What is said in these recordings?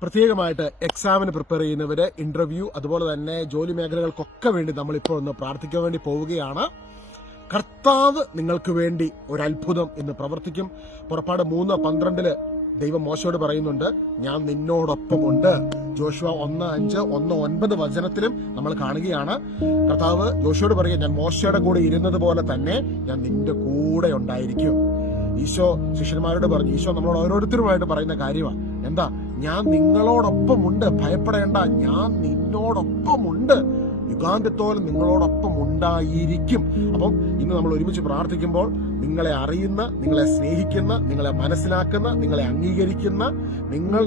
പ്രത്യേകമായിട്ട് എക്സാമിന് പ്രിപ്പയർ ചെയ്യുന്നവര്, ഇന്റർവ്യൂ, അതുപോലെ തന്നെ ജോലി മേഖലകൾക്കൊക്കെ വേണ്ടി നമ്മളിപ്പോൾ ഒന്ന് പ്രാർത്ഥിക്കാൻ വേണ്ടി പോവുകയാണ്. കർത്താവ് നിങ്ങൾക്ക് വേണ്ടി ഒരു അത്ഭുതം ഇന്ന് പ്രവർത്തിക്കും. പുറപ്പാട് 3:12 ദൈവം മോശയോട് പറയുന്നുണ്ട്, ഞാൻ നിന്നോടൊപ്പമുണ്ട്. ജോഷുവ 1:5, 1:9 വചനത്തിലും നമ്മൾ കാണുകയാണ്. കർത്താവ് ജോഷുവോട് പറയുക, ഞാൻ മോശയുടെ കൂടെ ഇരുന്നത് പോലെ തന്നെ ഞാൻ നിന്റെ കൂടെ ഉണ്ടായിരിക്കും. ഈശോ ശിഷ്യന്മാരോട് പറഞ്ഞു, ഈശോ നമ്മളോട് ഓരോരുത്തരുമായിട്ട് പറയുന്ന കാര്യമാണ്. എന്താ? ഞാൻ നിങ്ങളോടൊപ്പമുണ്ട്, ഭയപ്പെടേണ്ട, ഞാൻ നിന്നോടൊപ്പമുണ്ട്, യുഗാന്തത്തോളം നിങ്ങളോടൊപ്പം ഉണ്ടായിരിക്കും. അപ്പം ഇന്ന് നമ്മൾ ഒരുമിച്ച് പ്രാർത്ഥിക്കുമ്പോൾ നിങ്ങളെ അറിയുന്ന, നിങ്ങളെ സ്നേഹിക്കുന്ന, നിങ്ങളെ മനസ്സിലാക്കുന്ന, നിങ്ങളെ അംഗീകരിക്കുന്ന,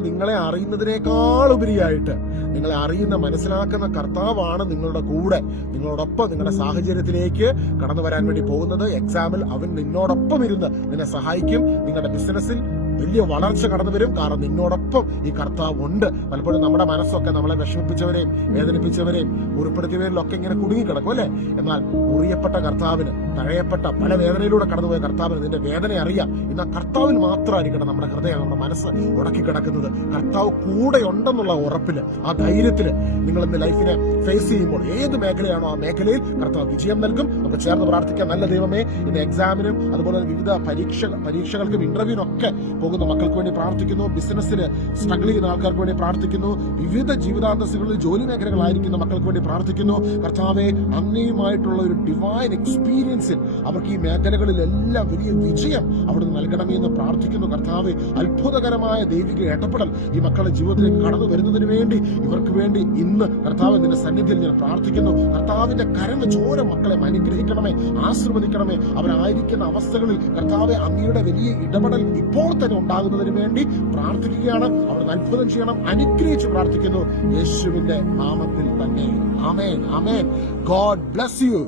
നിങ്ങളെ അറിയുന്നതിനേക്കാൾ ഉപരിയായിട്ട് നിങ്ങളെ അറിയുന്ന, മനസ്സിലാക്കുന്ന കർത്താവാണ് നിങ്ങളുടെ കൂടെ, നിങ്ങളോടൊപ്പം നിങ്ങളുടെ സാഹചര്യത്തിലേക്ക് കടന്നു വരാൻ വേണ്ടി പോകുന്നത്. എക്സാമിൽ അവൻ നിന്നോടൊപ്പം ഇരുന്ന് നിന്നെ സഹായിക്കും. നിങ്ങളുടെ ബിസിനസ്സിൽ വലിയ വളർച്ച കടന്നു വരും. കാരണം നിന്നോടൊപ്പം ഈ കർത്താവ് ഉണ്ട്. പലപ്പോഴും നമ്മുടെ മനസ്സൊക്കെ നമ്മളെ വിഷമിപ്പിച്ചവരെയും വേദനിപ്പിച്ചവരെയും ഉൾപ്പെടുത്തിയവരിലൊക്കെ ഇങ്ങനെ കുടുങ്ങിക്കിടക്കും, അല്ലെ? എന്നാൽ മുറിയപ്പെട്ട കർത്താവിന്, തഴയപ്പെട്ട പല വേദനയിലൂടെ കടന്നുപോയ കർത്താവിന് നിന്റെ വേദന അറിയാം. എന്നാൽ കർത്താവിൽ മാത്രമായിരിക്കണം നമ്മുടെ ഹൃദയം, നമ്മുടെ മനസ്സ് ഉടക്കി കിടക്കുന്നത്. കർത്താവ് കൂടെ ഉണ്ടെന്നുള്ള ഉറപ്പില്, ആ ധൈര്യത്തില് നിങ്ങൾ ഇന്ന് ലൈഫിനെ ഫേസ് ചെയ്യുമ്പോൾ ഏത് മേഖലയാണോ ആ മേഖലയിൽ കർത്താവ് വിജയം നൽകും. നമുക്ക് ചേർന്ന് പ്രാർത്ഥിക്കാം. നല്ല ദൈവമേ, ഇന്ന് എക്സാമിനും അതുപോലെ വിവിധ പരീക്ഷകൾക്കും ഇന്റർവ്യൂവിനൊക്കെ പോകുന്ന മക്കൾക്ക് വേണ്ടി പ്രാർത്ഥിക്കുന്നു. ബിസിനസ്സിന് സ്ട്രഗിൾ ചെയ്യുന്ന ആൾക്കാർക്ക് വേണ്ടി പ്രാർത്ഥിക്കുന്നു. വിവിധ ജീവിതാന്തസ്സുകളിൽ ജോലി മേഖലകളായിരിക്കുന്ന മക്കൾക്ക് വേണ്ടി പ്രാർത്ഥിക്കുന്നു. കർത്താവെ, അങ്ങയുമായിട്ടുള്ള ഒരു ഡിവൈൻ എക്സ്പീരിയൻസിൽ അവർക്ക് ഈ മേഖലകളിലെല്ലാം വലിയ വിജയം അവിടുന്ന് നൽകണമേ എന്ന് പ്രാർത്ഥിക്കുന്നു. കർത്താവെ, അത്ഭുതകരമായ ദൈവിക ഇടപെടൽ ഈ മക്കളുടെ ജീവിതത്തിലേക്ക് കടന്നു വരുന്നതിന് വേണ്ടി, ഇവർക്ക് വേണ്ടി ഇന്ന് കർത്താവ് നിന്റെ സന്നിധിയിൽ ഞാൻ പ്രാർത്ഥിക്കുന്നു. കർത്താവിന്റെ കരഞ്ഞ ചോര മക്കളെ അനുഗ്രഹിക്കണമേ, ആശീർവദിക്കണമേ. അവരായിരിക്കുന്ന അവസ്ഥകളിൽ കർത്താവെ, അങ്ങയുടെ വലിയ ഇടപെടൽ ഇപ്പോൾ തന്നെ ഉണ്ടാകുന്നതിന് വേണ്ടി പ്രാർത്ഥിക്കുകയാണ്. അവിടുന്ന് അത്ഭുതം ചെയ്യണം, അനുഗ്രഹിച്ച് പ്രാർത്ഥിക്കുന്നു യേശുവിന്റെ നാമത്തിൽ തന്നെ. ആമേൻ, ആമേൻ. God bless U.